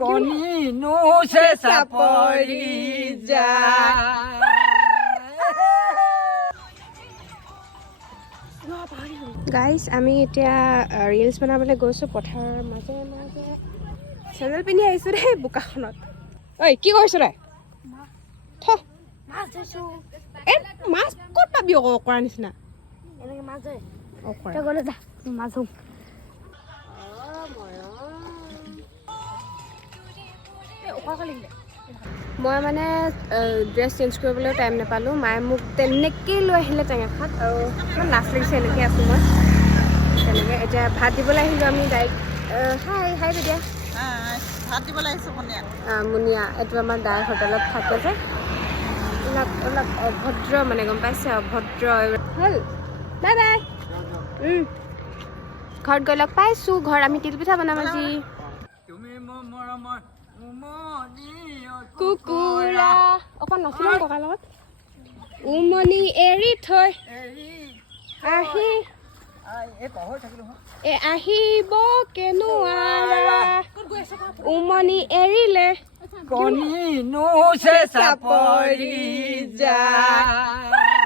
কণী নোচে চাপৰি যায়। গাইজ আমি এতিয়া ৰিলছ বনাবলৈ গৈছোঁ পথাৰৰ মাজে মাজে। চেণ্ডেল পিন্ধি আহিছোঁ দেই বোকাখনত। ঐ কি কৰিছ তই? এই মাছ ক'ত পাবি আকৌ কৰা নিচিনা? এনেকৈ মাছ ধৰে অকৰা তই গ'লে যা মাছ ধৰোঁ। মই মানে ড্ৰেছ চেঞ্জ কৰিবলৈ টাইম নাপালোঁ। মায়ে মোক তেনেকৈ লৈ আহিলে টেঙাখাত আৰু ইমান লাজ লাগিছে এনেকৈ আছোঁ মই তেনেকৈ। এতিয়া ভাত দিবলৈ আহিলোঁ আমি ডাইৰেক্ট। হাই হাই তেতিয়া ভাত দিবলৈ আহিছোঁ মুনিয়া। মুনিয়া এইটো আমাৰ দাই হোটেলত থাকে যে অলপ অলপ অভদ্ৰ মানে গম পাইছে অভদ্ৰ হ'ল। Bye bye. ঘৰত গৈ লগ পাইছোঁ। ঘৰত আমি তিলপিঠা বনাম আজি। তুমি মোৰ মৰমৰ উমনি কুকুৰা অকণ নাচিম ককাৰ লগত। উমনি এৰি থৈ আহি আহিব কেনুৱাৰা উমনি এৰিলে কণী নোচে চাপৰি যায়।